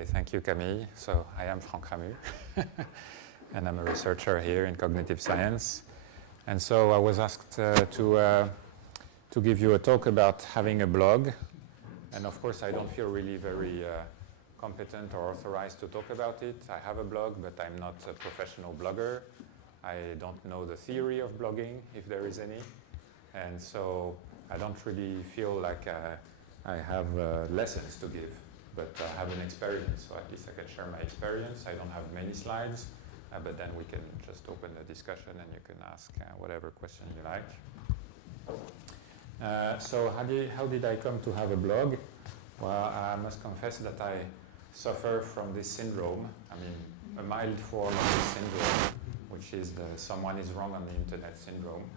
Okay, thank you, Camille. So I am Franck Ramus, and I'm a researcher here in cognitive science. And so I was asked to give you a talk about having a blog. And of course, I don't feel really very competent or authorized to talk about it. I have a blog, but I'm not a professional blogger. I don't know the theory of blogging, if there is any. And so I don't really feel like I have lessons to give, but I have an experience, so at least I can share my experience. I don't have many slides, but then we can just open the discussion and you can ask whatever question you like. So how did I come to have a blog? Well, I must confess that I suffer from this syndrome. I mean, a mild form of this syndrome, which is the someone is wrong on the internet syndrome.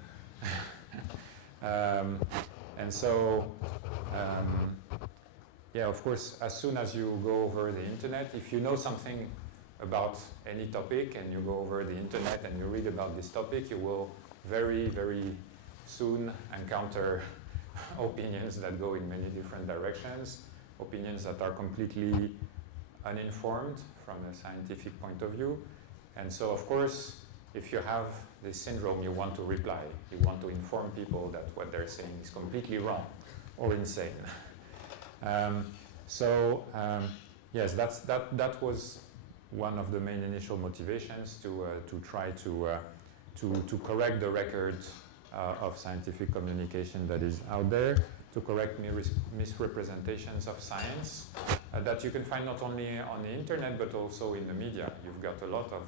And so, yeah, of course, as soon as you go over the internet, if you know something about any topic and you go over the internet and you read about this topic, you will very, very soon encounter opinions that go in many different directions, opinions that are completely uninformed from a scientific point of view. And so, of course, if you have this syndrome, you want to reply. You want to inform people that what they're saying is completely wrong or insane. Yes, that was one of the main initial motivations to try to correct the record of scientific communication that is out there, to correct misrepresentations of science that you can find not only on the internet but also in the media. You've got a lot of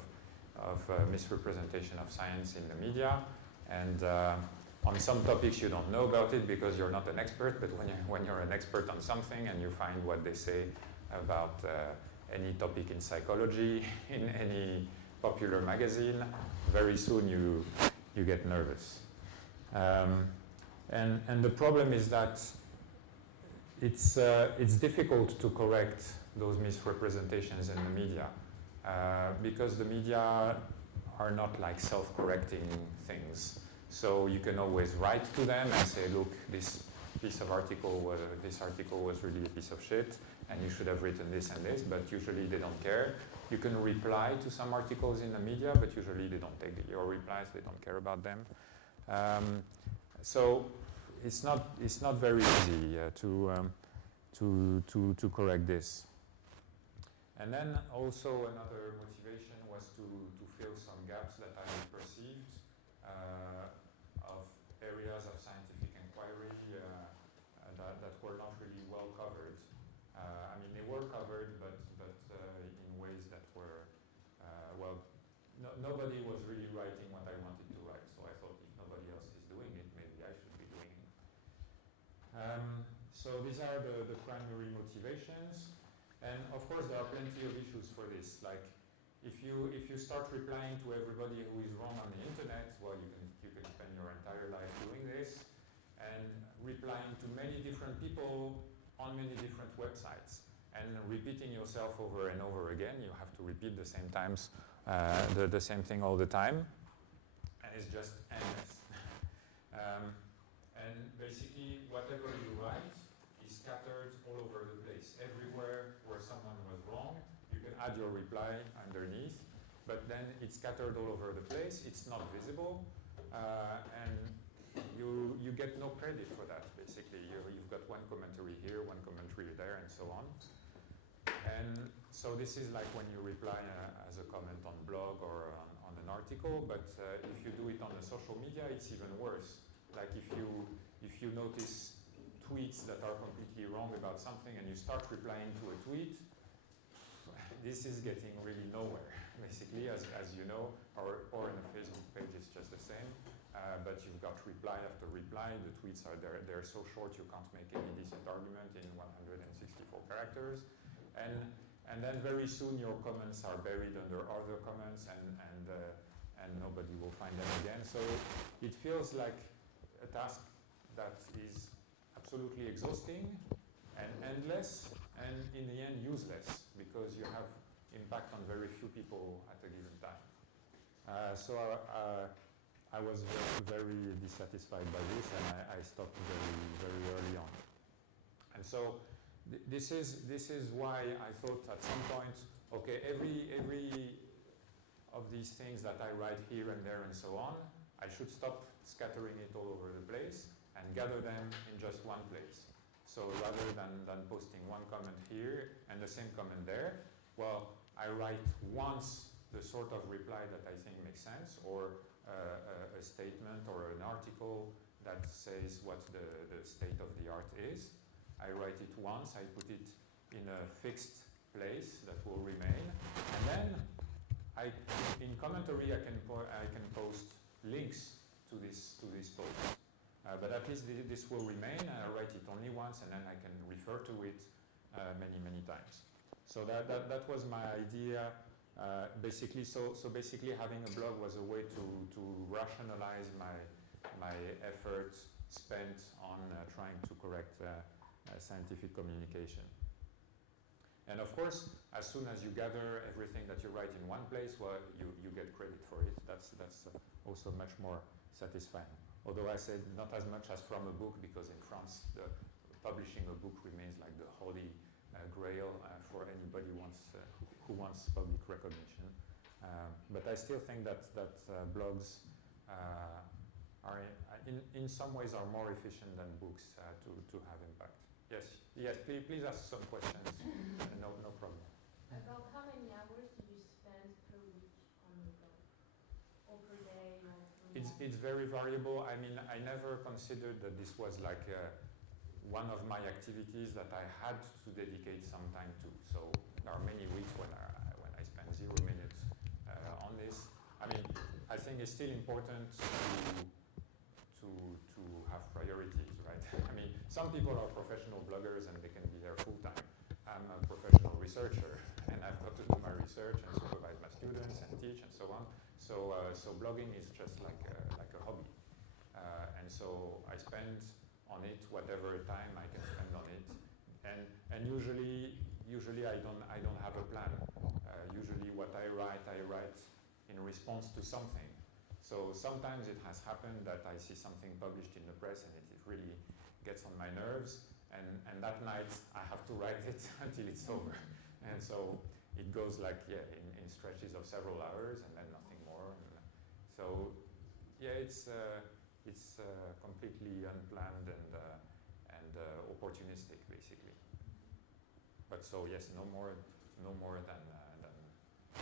misrepresentation of science in the media, and on some topics you don't know about it because you're not an expert, but when you're an expert on something and you find what they say about any topic in psychology, in any popular magazine, very soon you get nervous. And the problem is that it's difficult to correct those misrepresentations in the media. Because the media are not like self-correcting things. So you can always write to them and say, look, this article was really a piece of shit, and you should have written this and this, but usually they don't care. You can reply to some articles in the media, but usually they don't take your replies, they don't care about them. So it's not very easy to correct this. And then also another motivation was to fill some gaps that I perceived of areas of scientific inquiry that were not really well covered. I mean, they were covered, but in ways that were, nobody was really writing what I wanted to write. So I thought, if nobody else is doing it, maybe I should be doing it. So these are the primary motivations. And of course, there are plenty of issues for this. Like, if you start replying to everybody who is wrong on the internet, well, you can spend your entire life doing this, and replying to many different people on many different websites, and repeating yourself over and over again. You have to repeat the same times, the same thing all the time, and it's just endless. And basically, whatever you write is scattered all over the place. Everywhere where someone was wrong, you can add your reply underneath, but then it's scattered all over the place. It's not visible, and you get no credit for that, basically. You've got one commentary here, one commentary there, and so on. And so this is like when you reply as a comment on blog or on an article, but if you do it on the social media, it's even worse. Like if you notice tweets that are completely wrong about something and you start replying to a tweet, this is getting really nowhere, basically, as you know, or in a Facebook page it's just the same, but you've got reply after reply. The tweets are there, they're so short you can't make any decent argument in 164 characters, and then very soon your comments are buried under other comments, and nobody will find them again. So it feels like a task that is absolutely exhausting and endless, and in the end useless, because you have impact on very few people at a given time. So I was very dissatisfied by this, and I stopped very, very early on. And so this is why I thought at some point, okay, every of these things that I write here and there and so on, I should stop scattering it all over the place and gather them in just one place. So rather than posting one comment here and the same comment there, well, I write once the sort of reply that I think makes sense, or a statement or an article that says what the state of the art is. I write it once, I put it in a fixed place that will remain, and then in commentary I can post links to this post. But at least this will remain, and I write it only once, and then I can refer to it many times. So that was my idea. Basically, so basically having a blog was a way to rationalize my efforts spent on trying to correct scientific communication. And of course, as soon as you gather everything that you write in one place, well, you get credit for it. That's also much more satisfying. Although I said not as much as from a book, because in France, publishing a book remains like the holy grail for anybody who wants public recognition. But I still think that blogs are in some ways are more efficient than books to have impact. Yes, please ask some questions. No problem. About how many hours do you spend per week on the blog? Or per day? Or per month? It's very variable. I mean, I never considered that this was like one of my activities that I had to dedicate some time to. So there are many weeks when I spend 0 minutes on this. I mean, I think it's still important to have priorities, right? I mean, some people are professional bloggers and they can be there full time. I'm a professional researcher and I've got to do my research and supervise my students and teach and so on. So blogging is just like a hobby. And so I spend on it whatever time I can spend on it. And usually I don't have a plan. Usually what I write in response to something. So sometimes it has happened that I see something published in the press and it really gets on my nerves, and that night I have to write it until it's over. And so it goes like, in stretches of several hours and then nothing more. And so it's completely unplanned and opportunistic, basically. But so yes, no more than 2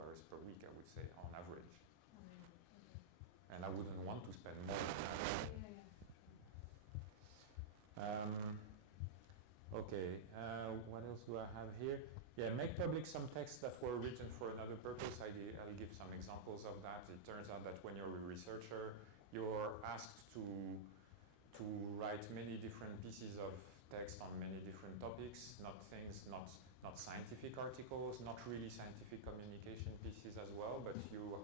hours per week, I would say, on average. And I wouldn't want to spend more than that. Okay, what else do I have here? Yeah, make public some texts that were written for another purpose. I'll give some examples of that. It turns out that when you're a researcher, you're asked to write many different pieces of text on many different topics, not scientific articles, not really scientific communication pieces as well, but you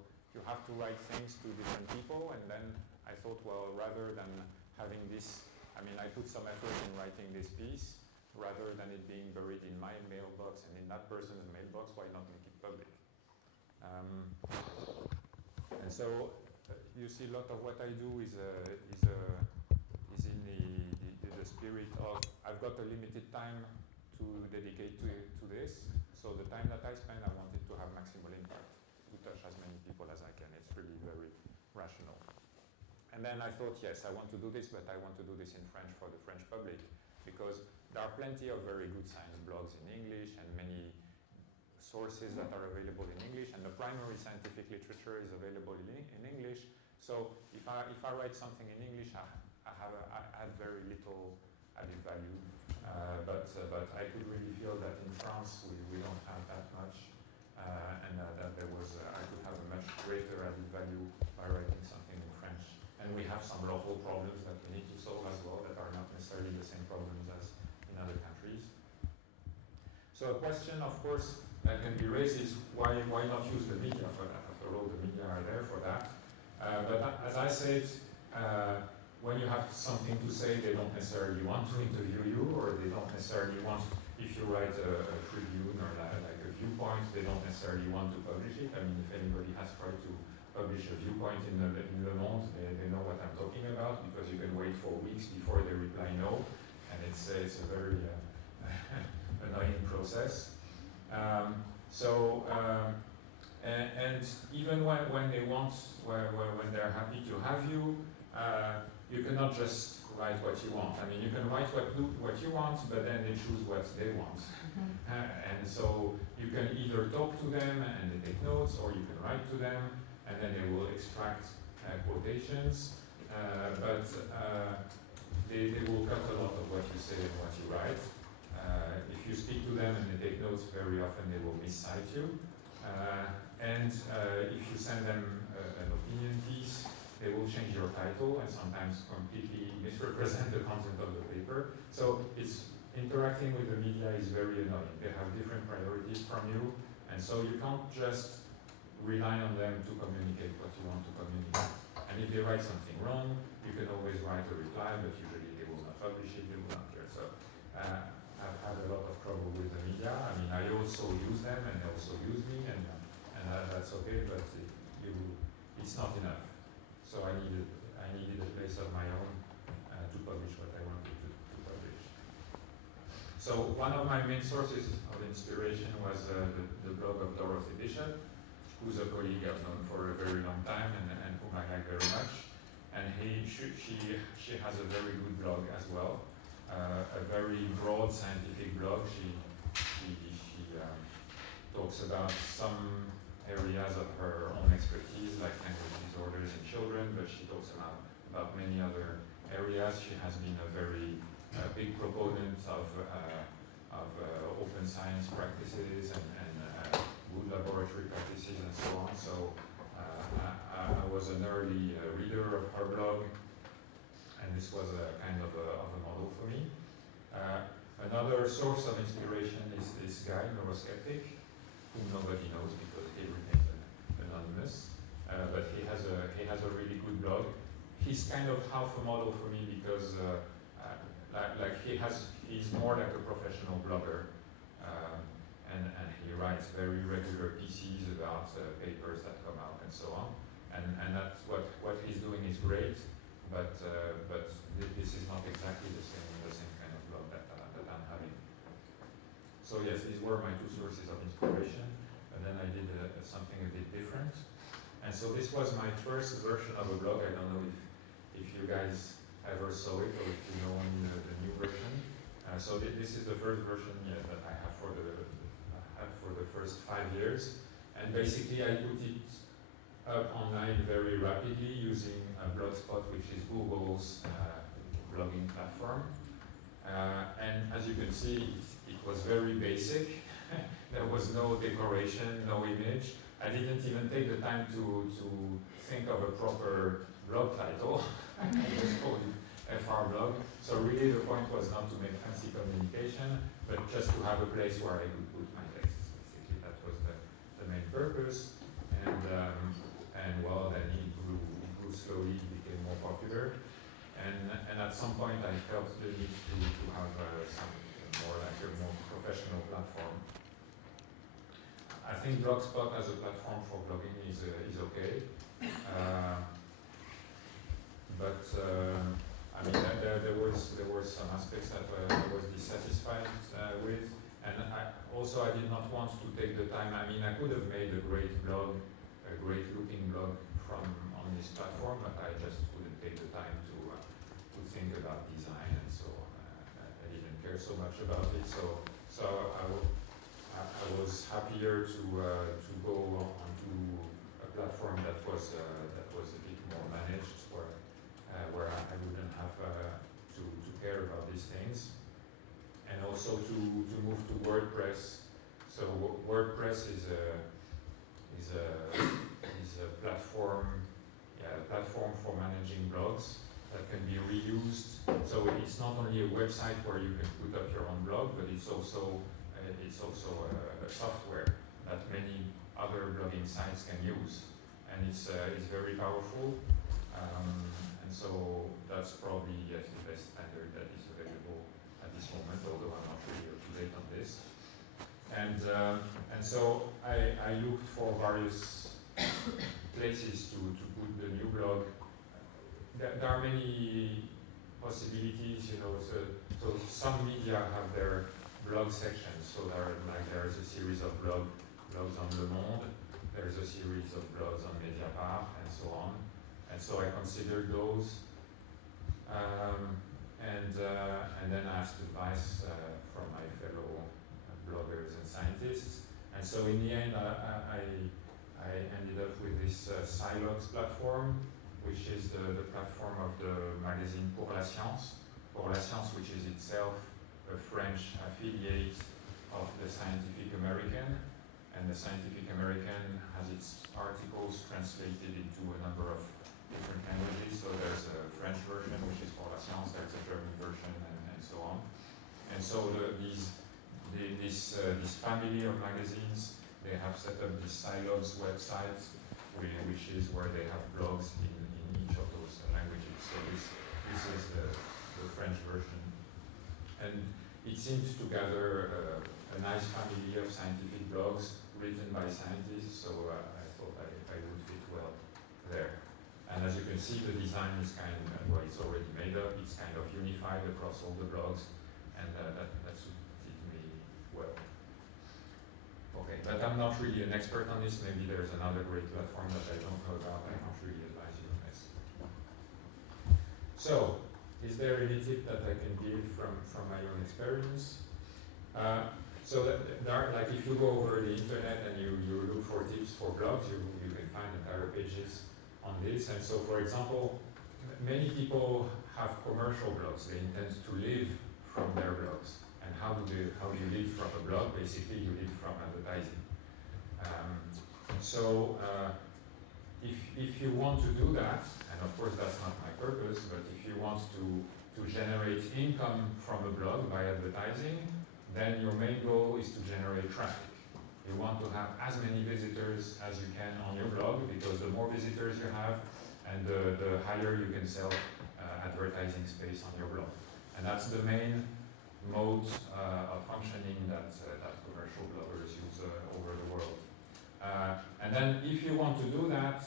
have to write things to different people. And then I thought, well, rather than having this, I mean, I put some effort in writing this piece, rather than it being buried in my mailbox and in that person's mailbox, why not make it public? And so you see a lot of what I do is in the spirit of, I've got a limited time to dedicate to this, so the time that I spend, I want it to have maximal impact, to touch as many people as I can. It's really very rational. And then I thought, yes, I want to do this, but I want to do this in French for the French public, because there are plenty of very good science blogs in English and many sources that are available in English, and the primary scientific literature is available in English. So if I write something in English, I add very little added value. But I could really feel that in France we don't have that much, and that I could have a much greater added value by writing something in French. And we have some local problems that we need to solve as well that are not necessarily the same problems as in other countries. So a question, of course, that can be raised is why not use the media for that? After all, the media are there for that. But as I said, when you have something to say, they don't necessarily want to interview you, or they don't necessarily want, if you write a tribune or like a viewpoint, they don't necessarily want to publish it. I mean, if anybody has tried to publish a viewpoint in Le Monde, they know what I'm talking about, because you can wait for weeks before they reply no, and it's a very annoying process. And even when they want, when they're happy to have you, you cannot just write what you want. I mean, you can write what you want, but then they choose what they want. And so you can either talk to them and they take notes, or you can write to them, and then they will extract quotations. But they will cut a lot of what you say and what you write. If you speak to them and they take notes, very often they will miscite you. And if you send them an opinion piece, they will change your title and sometimes completely misrepresent the content of the paper. So it's interacting with the media is very annoying. They have different priorities from you, and so you can't just rely on them to communicate what you want to communicate. And if they write something wrong, you can always write a reply, but usually they will not publish it, they will not care. So I've had a lot of trouble with the media. I mean, I also use them and they also use me, and that's okay, but it's not enough. So I needed a place of my own to publish what I wanted to publish. So one of my main sources of inspiration was the blog of Dorothy Bishop, who's a colleague I've known for a very long time and whom I like very much. And she has a very good blog as well, a very broad scientific blog. She talks about some areas of her own expertise, like language disorders in children, but she talks about many other areas. She has been a very big proponent of open science practices and good laboratory practices and so on. So I was an early reader of her blog, and this was a kind of a model for me. Another source of inspiration is this guy, Neuroskeptic, whom nobody knows because he remains anonymous, but he has a really good blog. He's kind of half a model for me because he's more like a professional blogger, and he writes very regular pieces about papers that come out and so on, and that's what he's doing is great, but this is not exactly the same kind of blog that I'm having. So yes, these were my two sources of inspiration, and then I did something a bit different. And so this was my first version of a blog. I don't know if you guys ever saw it or if you know only the new version. So this is the first version that I have for the first 5 years. And basically I put it up online very rapidly using Blogspot, which is Google's blogging platform. And as you can see, it was very basic. There was no decoration, no image. I didn't even take the time to think of a proper blog title. I just called it FR blog. So really the point was not to make fancy communication, but just to have a place where I could put my texts. Basically, that was the main purpose. And well, then it grew slowly, it became more popular. And at some point I felt the need to have some more like a more professional platform. I think Blogspot as a platform for blogging is okay, but I mean there were some aspects that I was dissatisfied with, and I did not want to take the time. I mean, I could have made a great blog, a great looking blog on this platform, but I just couldn't take the time to think about design, and so I didn't care so much about it. So I was happier to go onto a platform that was a bit more managed, where I wouldn't have to care about these things, and also to move to WordPress. So WordPress is a platform for managing blogs that can be reused. So it's not only a website where you can put up your own blog, but it's also a software that many other blogging sites can use, and it's very powerful. And so that's probably the best standard that is available at this moment, although I'm not really up to date on this. And so I looked for various places to put the new blog. There are many possibilities, you know. So some media have their blog sections. So there's a series of blogs on Le Monde, there's a series of blogs on Mediapart, and so on. And so I considered those, and then I asked advice from my fellow bloggers and scientists. And so in the end, I ended up with this Silox platform, which is the platform of the magazine Pour la Science, which is itself a French affiliate of the Scientific American, and the Scientific American has its articles translated into a number of different languages. So there's a French version, which is Pour la Science, there's a German version, and so on. And so this family of magazines, they have set up this Silox website, which is where they have blogs in each of those languages. So this is the French version. And it seems to gather a nice family of scientific blogs written by scientists, so I thought I would fit well there. And as you can see, the design is well, it's already made up, it's kind of unified across all the blogs, and that suited me well. Okay, but I'm not really an expert on this. Maybe there's another great platform that I don't know about. I can't really advise you on this. So, is there any tip that I can give from my own experience? So like if you go over the internet and you look for tips for blogs, you can find entire pages on this. And so, for example, many people have commercial blogs. They intend to live from their blogs. And how do you live from a blog? Basically, you live from advertising. If you want to do that, and of course that's not my purpose, but if you want to generate income from a blog by advertising, then your main goal is to generate traffic. You want to have as many visitors as you can on your blog, because the more visitors you have, and the higher you can sell advertising space on your blog. And that's the main mode of functioning that commercial bloggers use over the world. And then if you want to do that,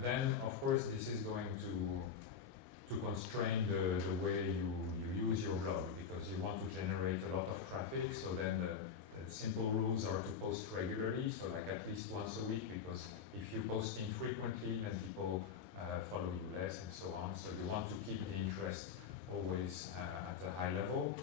then of course this is going to constrain the way you use your blog, because you want to generate a lot of traffic. So then the simple rules are to post regularly, so like at least once a week, because if you post infrequently, then people follow you less, and so on. So you want to keep the interest always at a high level.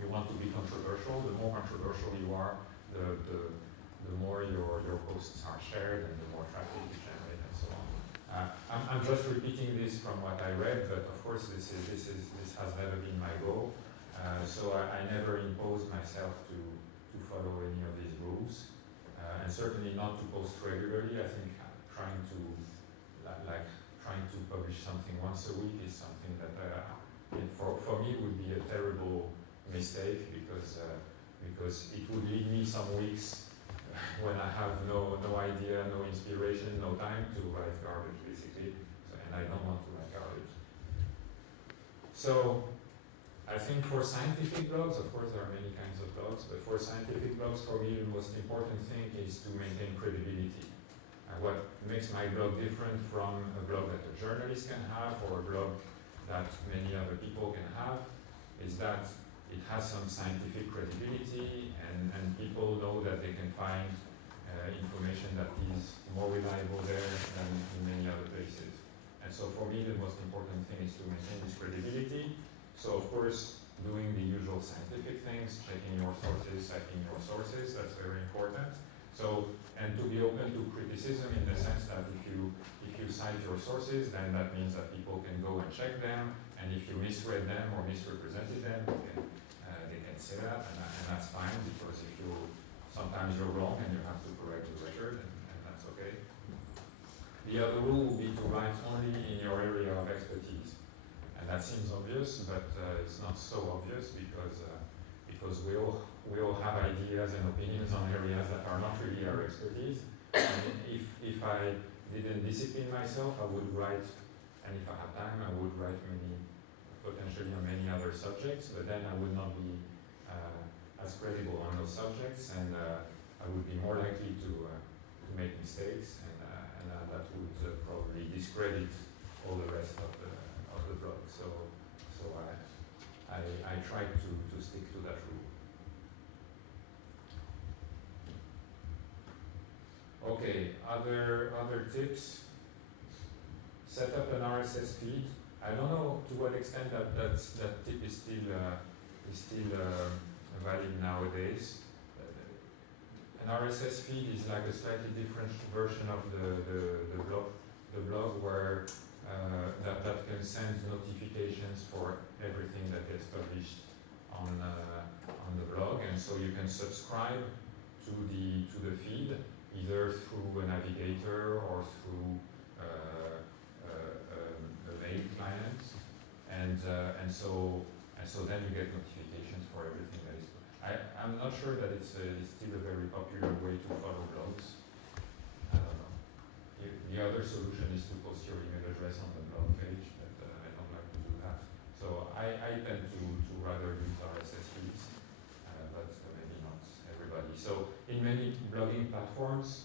You want to be controversial. The more controversial you are, the more your posts are shared, and the more traffic you generate, and so on. I'm just repeating this from what I read, but of course this has never been my goal. So I never imposed myself to follow any of these rules, and certainly not to post regularly. I think trying to publish something once a week is something that for me would be a terrible mistake, because it would leave me some weeks when I have no idea, no inspiration, no time to write garbage, basically. And I don't want to write garbage. So I think for scientific blogs, of course there are many kinds of blogs, but for scientific blogs, for me the most important thing is to maintain credibility. What makes my blog different from a blog that a journalist can have, or a blog that many other people can have, is that it has some scientific credibility, and people know that they can find information that is more reliable there than in many other places. And so for me the most important thing is to maintain this credibility. So of course doing the usual scientific things, checking your sources, citing your sources, that's very important. So, and to be open to criticism, in the sense that if you cite your sources, then that means that people can go and check them, and if you misread them or misrepresented them, they can say that, and that's fine, because sometimes you're wrong and you have to correct the record, and that's okay. The other rule would be to write only in your area of expertise. And that seems obvious, but it's not so obvious, because we all have ideas and opinions on areas that are not really our expertise. And if I didn't discipline myself, I would write, and if I had time, I would write potentially on many other subjects, but then I would not be as credible on those subjects, and I would be more likely to make mistakes, and that would probably discredit all the rest of the blog. So I tried to stick to that rule. Okay, other tips. Set up an RSS feed. I don't know to what extent that tip is still valid nowadays. An RSS feed is like a slightly different version of the blog where that can send notifications for everything that gets published on the blog, and so you can subscribe to the feed either through a navigator or through a mail client, and so then you get notifications for everything that is. I'm not sure that it's still a very popular way to follow blogs. I don't know. The other solution is to post your email address on the blog page, but I don't like to do that. So I tend to rather use RSS feeds, but maybe not everybody. So in many blogging platforms,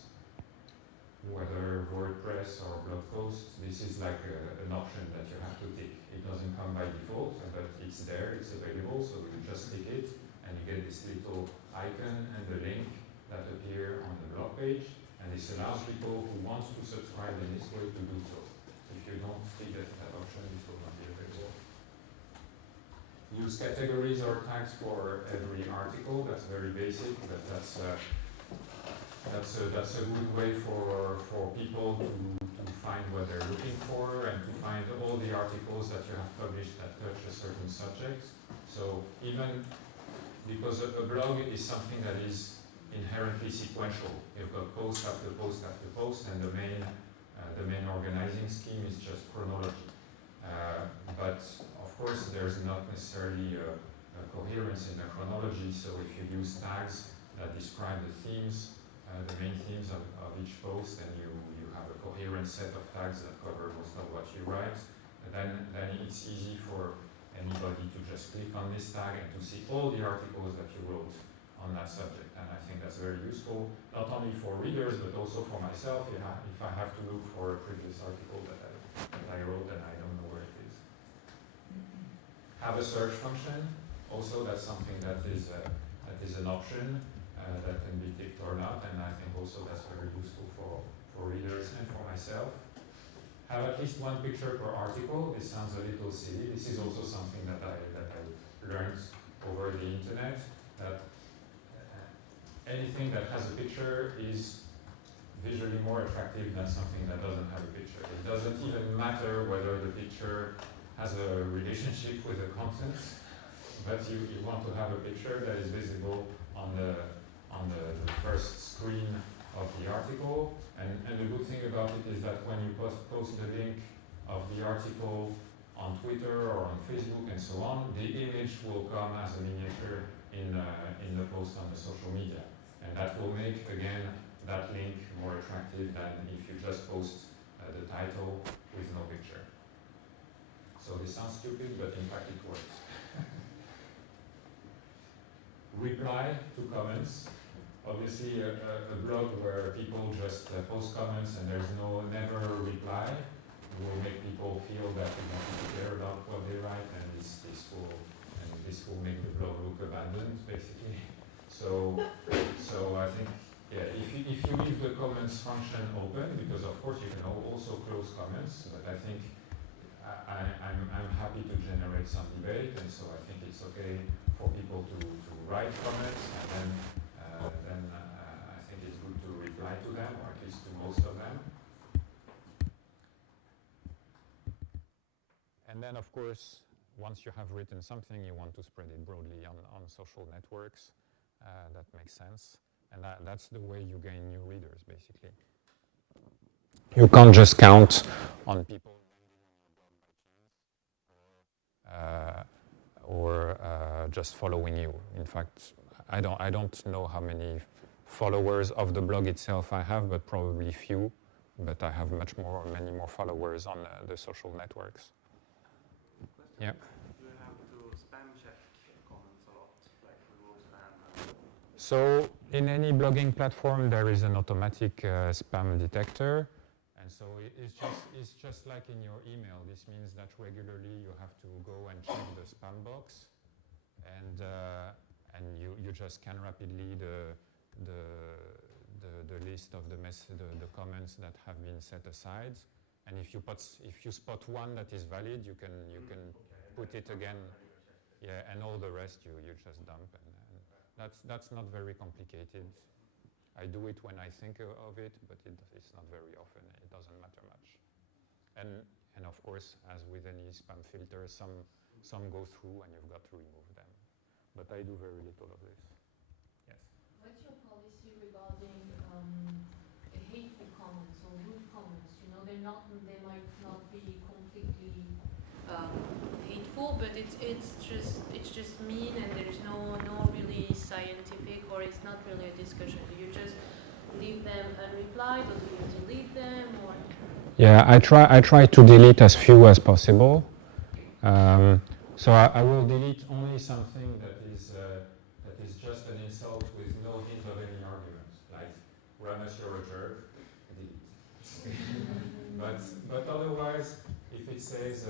whether WordPress or blog posts, this is like an option that you have to tick. It doesn't come by default, but it's there, it's available, so you just tick it, and you get this little icon and the link that appear on the blog page, and this allows people who want to subscribe in this way to do so. If you don't tick that option, it will not be available. Use categories or tags for every article. That's very basic, but that's a good way for people to find what they're looking for and to find all the articles that you have published that touch a certain subject. So even because a blog is something that is inherently sequential. You've got post after post after post, and the main organizing scheme is just chronology. But of course, there's not necessarily a coherence in the chronology. So if you use tags that describe the themes, the main themes of each post, and you have a coherent set of tags that cover most of what you write, then it's easy for anybody to just click on this tag and to see all the articles that you wrote on that subject. And I think that's very useful, not only for readers, but also for myself. If I have to look for a previous article that I wrote and I don't know where it is. Have a search function. Also, that's something that is an option that can be ticked or not, and I think also that's very useful for readers and for myself. Have at least one picture per article. This sounds a little silly. This is also something that I learned over the internet, that anything that has a picture is visually more attractive than something that doesn't have a picture. It doesn't even matter whether the picture has a relationship with the content, but you want to have a picture that is visible on the first screen of the article. And the good thing about it is that when you post the link of the article on Twitter or on Facebook and so on, the image will come as a miniature in the post on the social media. And that will make, again, that link more attractive than if you just post the title with no picture. So this sounds stupid, but in fact it works. Reply to comments. Obviously, a blog where people just post comments and there's never a reply will make people feel that they don't care about what they write, and this will make the blog look abandoned, basically. So I think, yeah, if you leave the comments function open, because of course you can also close comments, but I think I'm happy to generate some debate, and so I think it's okay for people to write comments, and then I think it's good to reply to them, or at least to most of them. And then, of course, once you have written something, you want to spread it broadly on social networks. That makes sense. And that's the way you gain new readers, basically. You can't just count on people or just following you. In fact, I don't know how many followers of the blog itself I have, but probably few. But I have many more followers on the social networks. Question. Yeah. Do you have to spam check comments a lot, like remove spam? So in any blogging platform, there is an automatic spam detector. And so it's just like in your email. This means that regularly you have to go and check the spam box, and you just scan rapidly the the list of the comments that have been set aside. And if you spot one that is valid, you can put it again. Yeah, and all the rest you just dump, and that's not very complicated. I do it when I think of it, but it's not very often. It doesn't matter much. And of course, as with any spam filter, some go through and you've got to remove them. But I do very little of this. Yes. What's your policy regarding hateful comments or rude comments? You know, they might not be completely hateful, but it's just mean, and there's no really scientific, or it's not really a discussion. Do you just leave them unreplied, or do you delete them, or? Yeah, I try to delete as few as possible. So I will delete only something that is just an insult with no hint of any argument, like Ramus, you're a jerk, delete. but otherwise, if it says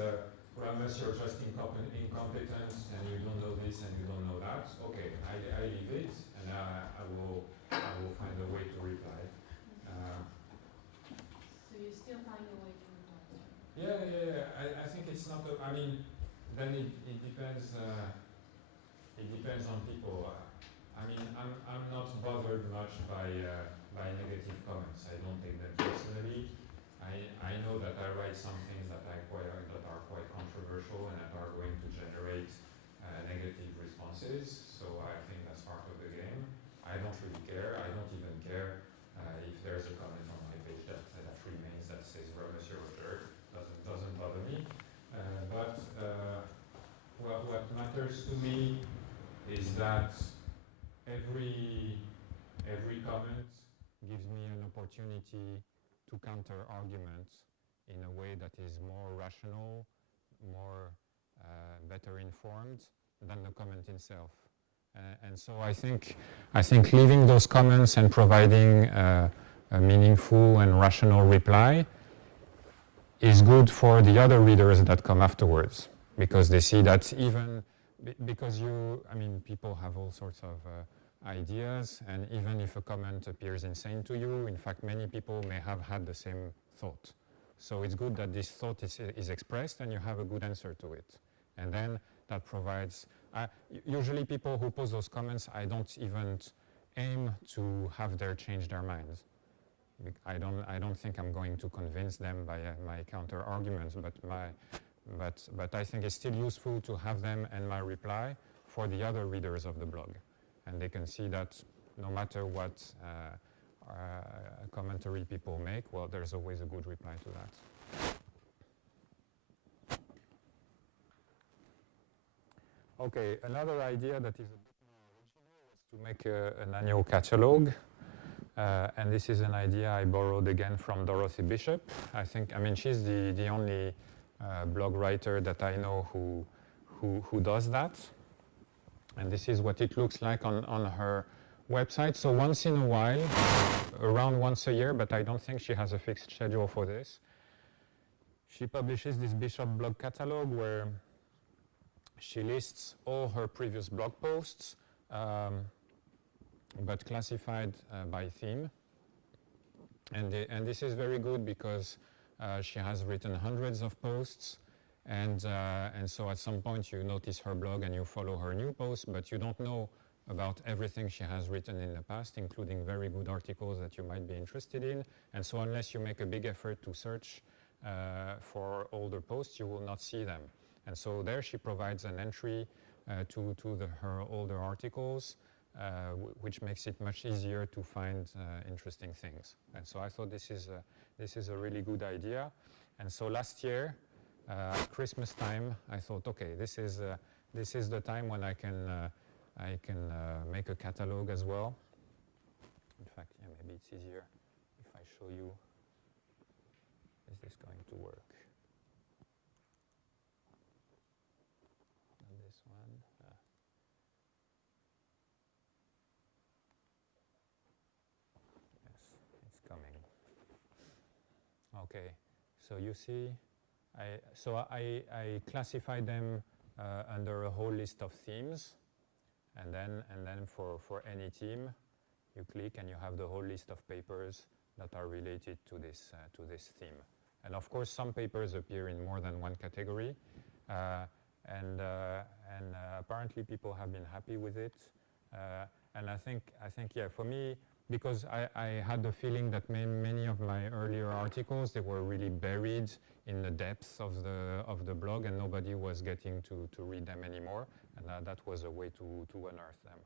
Ramus, you're just incompetent and you don't know this and you don't know that, okay, I leave it and I will find a way to reply. So you still find a way to reply? Yeah. I think it's not. I mean, then it depends. It depends on people. I mean, I'm not bothered much by negative comments. I don't take them personally. I know that I write some things that are quite controversial and that are going to generate negative responses. So I think that's part of the game. I don't really care. I don't even care if there's a comment on my page that remains that says Ramus, you're a jerk. Doesn't bother me. But what matters to me is that every comment gives me an opportunity to counter argument in a way that is more rational, more better informed than the comment itself. And so I think leaving those comments and providing a meaningful and rational reply is good for the other readers that come afterwards, because they see that even because people have all sorts of ideas, and even if a comment appears insane to you, in fact, many people may have had the same thought. So it's good that this thought is expressed and you have a good answer to it. And then that provides, usually people who post those comments, I don't even aim to have them change their minds. I don't think I'm going to convince them by my counter arguments, but I think it's still useful to have them and my reply for the other readers of the blog. And they can see that no matter what commentary people make, well, there's always a good reply to that. Okay, another idea that is a bit more original was to make an annual catalog. And this is an idea I borrowed again from Dorothy Bishop. She's the only blog writer that I know who does that. And this is what it looks like on her website. So once in a while, around once a year, but I don't think she has a fixed schedule for this, she publishes this Bishop blog catalog where she lists all her previous blog posts, but classified by theme. And this is very good because she has written hundreds of posts, and so at some point you notice her blog and you follow her new posts, but you don't know about everything she has written in the past, including very good articles that you might be interested in. And so unless you make a big effort to search for older posts, you will not see them. And so there she provides an entry to her older articles, which makes it much easier to find interesting things. And so I thought this is a really good idea. And so last year, at Christmas time, I thought, okay, this is the time when I can make a catalog as well. In fact, yeah, maybe it's easier if I show you. Is this going to work? Not this one. Yes, it's coming. Okay, so you see, I classify them under a whole list of themes, and then for any theme, you click and you have the whole list of papers that are related to this theme. And of course, some papers appear in more than one category, and apparently people have been happy with it. And I think, yeah, for me, because I had the feeling that many of my earlier articles, they were really buried in the depths of the blog, and nobody was getting to read them anymore, and that was a way to unearth them.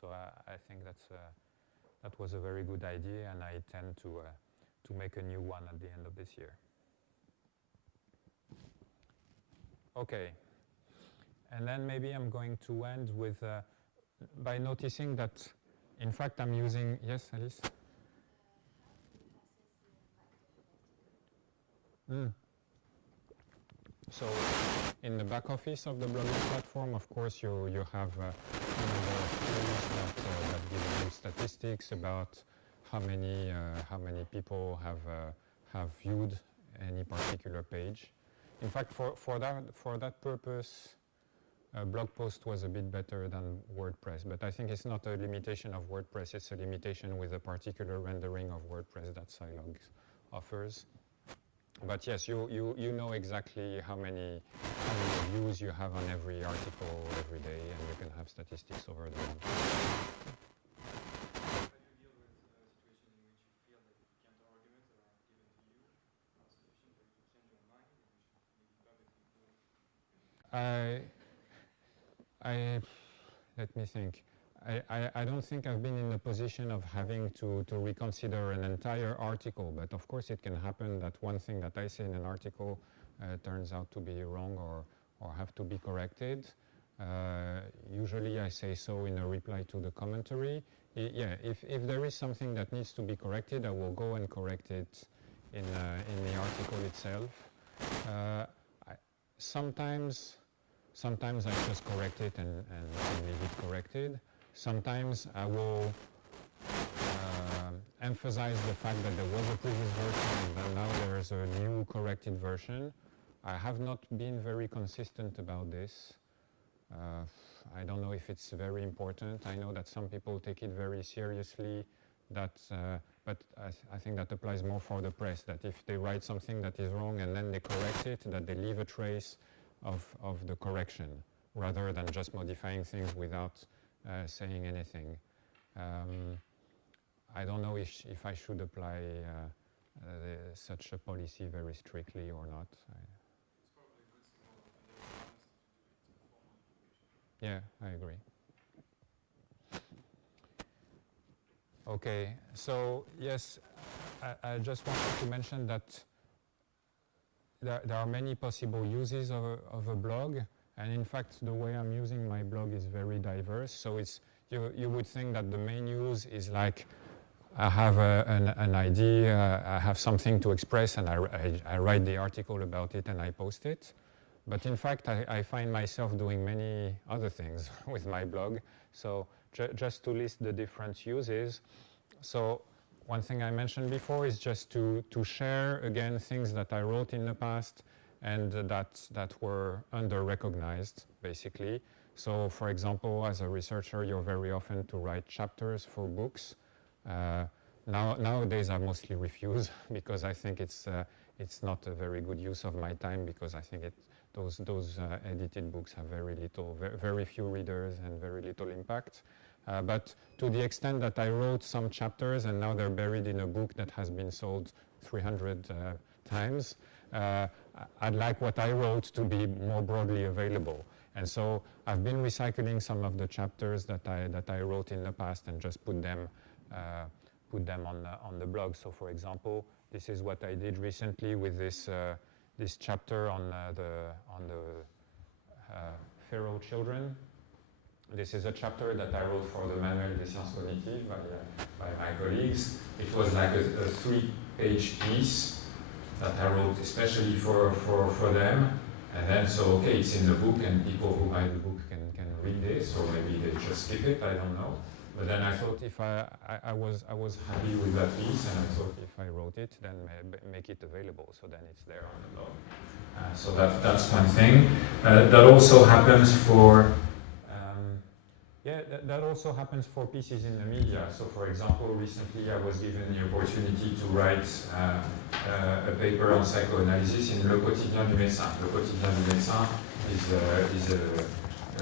So I think that was a very good idea, and I intend to make a new one at the end of this year. Okay, and then maybe I'm going to end with by noticing that, in fact, I'm using, yes, Alice? So in the back office of the blogging platform, of course, you have a number of tools that give you statistics about how many people have viewed any particular page. In fact, for that purpose, a blog post was a bit better than WordPress, but I think it's not a limitation of WordPress, it's a limitation with a particular rendering of WordPress that Silog offers. But yes, you know exactly how many views you have on every article every day, and you can have statistics over the month. Let me think. I don't think I've been in a position of having to reconsider an entire article, but of course it can happen that one thing that I say in an article turns out to be wrong or have to be corrected. Usually I say so in a reply to the commentary. Yeah, if there is something that needs to be corrected, I will go and correct it in the article itself. Sometimes I just correct it and leave it corrected. Sometimes I will emphasize the fact that there was a previous version and then now there is a new corrected version. I have not been very consistent about this. I don't know if it's very important. I know that some people take it very seriously, but I think that applies more for the press, that if they write something that is wrong and then they correct it, that they leave a trace of the correction, rather than just modifying things without saying anything. I don't know if I should apply such a policy very strictly or not. Yeah, I agree. Okay, so yes, I just wanted to mention that there are many possible uses of a blog, and in fact the way I'm using my blog is very diverse. So it's you would think that the main use is like I have an idea, I have something to express, and I write the article about it and I post it. But in fact I find myself doing many other things with my blog. So just to list the different uses. So one thing I mentioned before is just to share again things that I wrote in the past and that were under-recognized, basically. So for example, as a researcher, you're very often to write chapters for books. Nowadays I mostly refuse because I think it's not a very good use of my time, because I think those edited books have very few readers and very little impact. But to the extent that I wrote some chapters and now they're buried in a book that has been sold 300 times, I'd like what I wrote to be more broadly available. And so I've been recycling some of the chapters that I wrote in the past and just put them on the blog. So for example, this is what I did recently with this chapter on the feral children. This is a chapter that I wrote for the Manuel des Sciences Cognitives by my colleagues. It was like a 3-page piece that I wrote especially for them. And then, so okay, it's in the book and people who buy the book can read this, or maybe they just skip it, I don't know. But then I thought if I was happy with that piece, and I thought if I wrote it, then make it available, so then it's there on the blog. So that's one thing. That also happens for Yeah, that also happens for pieces in the media. So for example, recently I was given the opportunity to write a paper on psychoanalysis in Le Quotidien du Médecin. Le Quotidien du Médecin is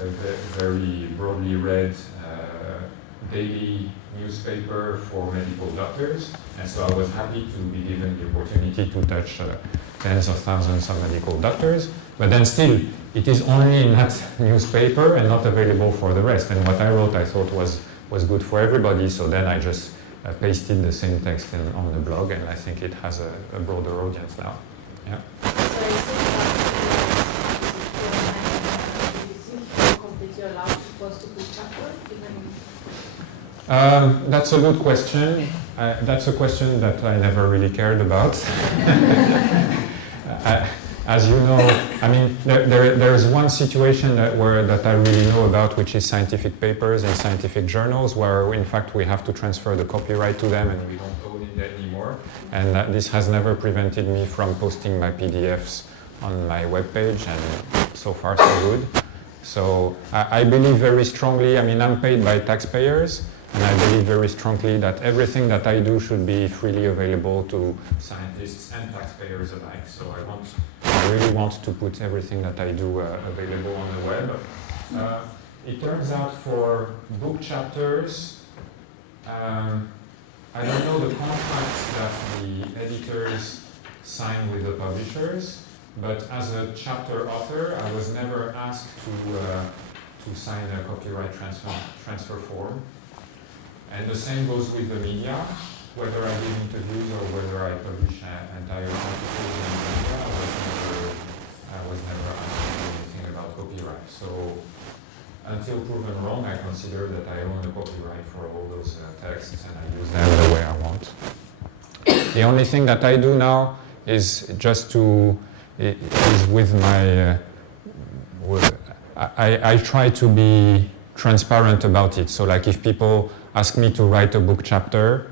a very broadly read daily newspaper for medical doctors. And so I was happy to be given the opportunity to touch tens of thousands of medical doctors. But then still, it is only in that newspaper and not available for the rest. And what I wrote I thought was good for everybody, so then I just pasted the same text on the blog, and I think it has a broader audience now. Yeah. So you think completely allowed to post a book chapter, That's a good question. That's a question that I never really cared about. As you know, I mean, there's one situation that I really know about, which is scientific papers in scientific journals, where in fact we have to transfer the copyright to them and we don't own it anymore. And this has never prevented me from posting my PDFs on my webpage, and so far so good. So I believe very strongly, I mean, I'm paid by taxpayers, and I believe very strongly that everything that I do should be freely available to scientists and taxpayers alike. So I really want to put everything that I do available on the web. It turns out for book chapters, I don't know the contracts that the editors sign with the publishers, but as a chapter author, I was never asked to sign a copyright transfer form. And the same goes with the media, whether I give interviews or whether I publish entire articles in the media, I was never asked to do anything about copyright. So until proven wrong, I consider that I own the copyright for all those texts, and I use them the way I want. The only thing that I do now is just is with my, I try to be transparent about it. So like if people ask me to write a book chapter,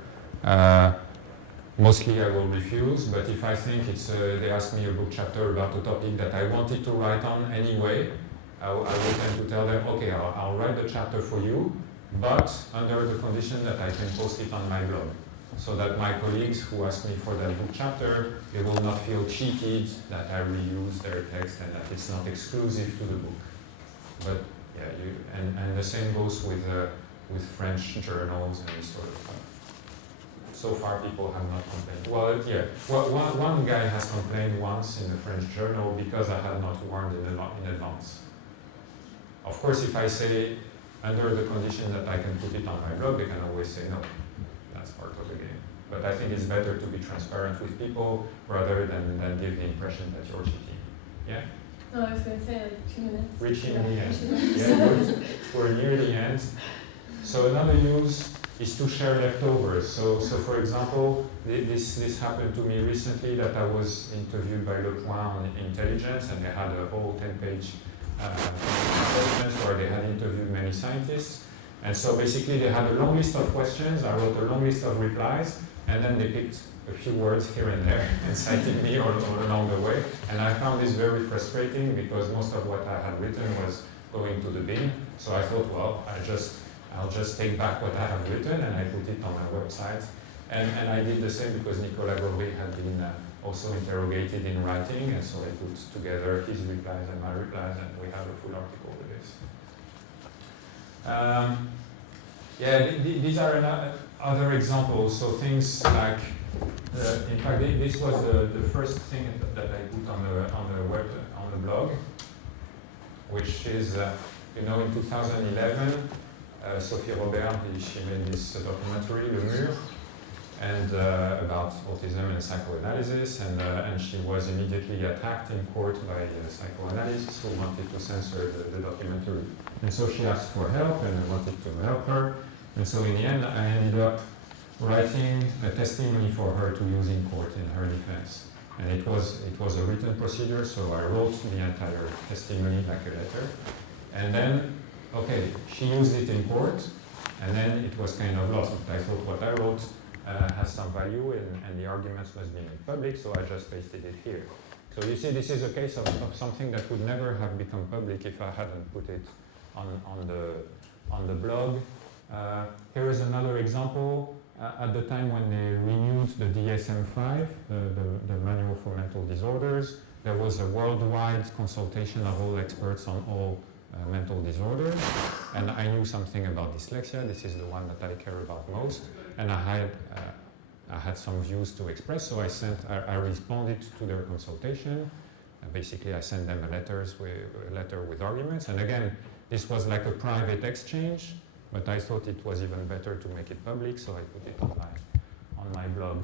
mostly I will refuse, but if I think they ask me a book chapter about a topic that I wanted to write on anyway, I will tend to tell them, okay, I'll write the chapter for you, but under the condition that I can post it on my blog, so that my colleagues who ask me for that book chapter, they will not feel cheated that I reuse their text and that it's not exclusive to the book. But yeah, and the same goes with French journals and this sort of stuff. So far, people have not complained. Well, yeah, one guy has complained once in a French journal because I had not warned in advance. Of course, if I say under the condition that I can put it on my blog, they can always say no. That's part of the game. But I think it's better to be transparent with people rather than give the impression that you're cheating. Yeah? No, I was going to say like 2 minutes. Reaching the end. Yeah, we're near the end. So another use is to share leftovers. So for example, this happened to me recently, that I was interviewed by Le Point on intelligence, and they had a whole 10-page questions where they had interviewed many scientists. And so basically they had a long list of questions, I wrote a long list of replies, and then they picked a few words here and there and cited me all along the way. And I found this very frustrating because most of what I had written was going to the bin. So I thought, well, I'll just take back what I have written and I put it on my website. And I did the same because Nicolas Gaury had been also interrogated in writing, and so I put together his replies and my replies, and we have a full article with this. These are other examples. So things like, in fact, this was the first thing that I put on the blog, which is, in 2011, Sophie Robert, she made this documentary, Le Mur, and about autism and psychoanalysis, and she was immediately attacked in court by psychoanalysts who wanted to censor the documentary. And so she asked for help, and I wanted to help her. And so in the end, I ended up writing a testimony for her to use in court in her defense. And it was a written procedure, so I wrote the entire testimony like a letter. And then, okay, she used it in court, and then it was kind of lost. But I thought what I wrote has some value, and the arguments must be made public, so I just pasted it here. So you see, this is a case of something that would never have become public if I hadn't put it on on the blog. Here is another example. At the time when they renewed the DSM-5, the Manual for Mental Disorders, there was a worldwide consultation of all experts on all mental disorders, and I knew something about dyslexia. This is the one that I care about most, and I had some views to express, so I responded to their consultation. Basically, I sent them a letter with arguments, and again, this was like a private exchange, but I thought it was even better to make it public, so I put it on my blog.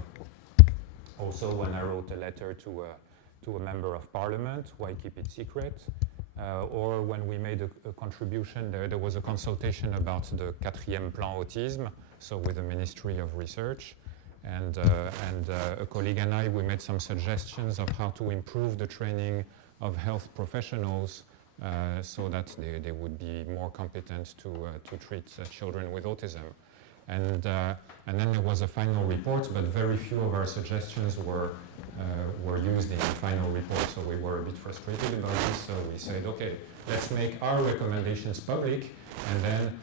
Also, when I wrote a letter to a member of parliament, why keep it secret? Or when we made a contribution, there was a consultation about the 4e plan autisme, so with the Ministry of Research. And a colleague and I, we made some suggestions of how to improve the training of health professionals so that they would be more competent to treat children with autism. And then there was a final report, but very few of our suggestions were used in the final report, so we were a bit frustrated about this. So we said, okay, let's make our recommendations public, and then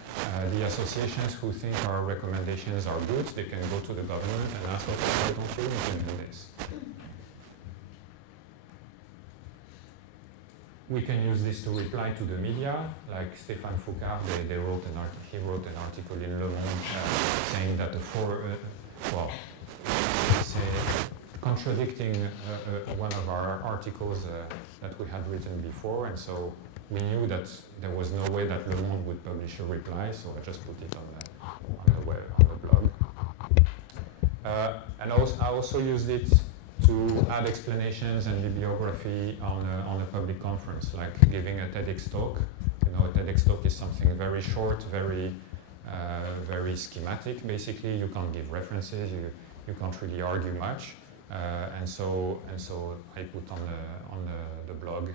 the associations who think our recommendations are good, they can go to the government and ask, okay, why don't you implement this? We can use this to reply to the media, like Stéphane Foucard, he wrote an article in Le Monde saying that contradicting one of our articles that we had written before, and so we knew that there was no way that Le Monde would publish a reply, so I just put it on the blog. And I also used it to add explanations and bibliography on a public conference, like giving a TEDx talk. You know, a TEDx talk is something very short, very schematic. Basically, you can't give references, you can't really argue much, and so I put on the blog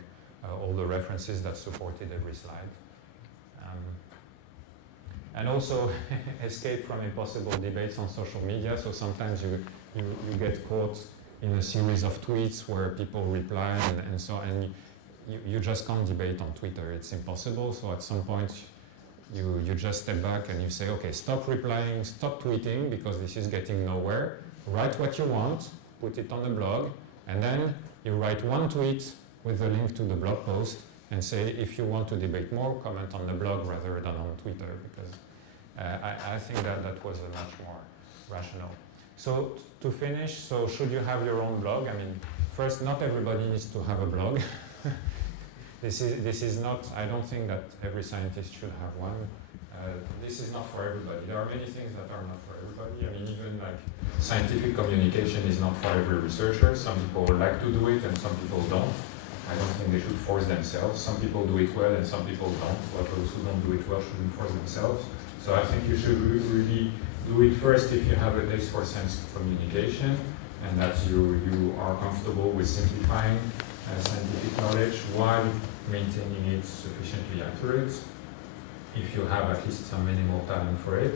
all the references that supported every slide. And also escape from impossible debates on social media. So sometimes you get caught in a series of tweets where people reply and you just can't debate on Twitter. It's impossible. So at some point you just step back and you say, okay, stop replying, stop tweeting, because this is getting nowhere. Write what you want, put it on the blog, and then you write one tweet with a link to the blog post and say, if you want to debate more, comment on the blog rather than on Twitter, because I think that was a much more rational. So to finish, so should you have your own blog? I mean, first, not everybody needs to have a blog. This is not, I don't think that every scientist should have one. This is not for everybody. There are many things that are not for everybody. I mean, even like scientific communication is not for every researcher. Some people like to do it and some people don't. I don't think they should force themselves. Some people do it well and some people don't. But those who don't do it well shouldn't force themselves. So I think you should really do it first if you have a taste for science communication and that you are comfortable with simplifying scientific knowledge while maintaining it sufficiently accurate. If you have at least some minimal talent for it.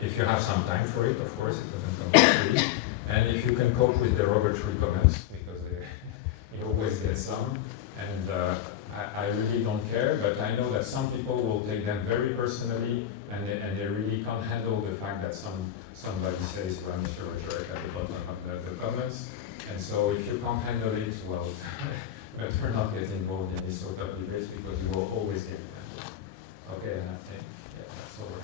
If you have some time for it, of course, it doesn't come for free. And if you can cope with derogatory comments, because you always get some. And I really don't care, but I know that some people will take them very personally and they really can't handle the fact that somebody says, Ramus, you're a jerk at the bottom of the comments. And so if you can't handle it, well, better not get involved in this sort of debates because you will always get them. Okay, and I think that's over.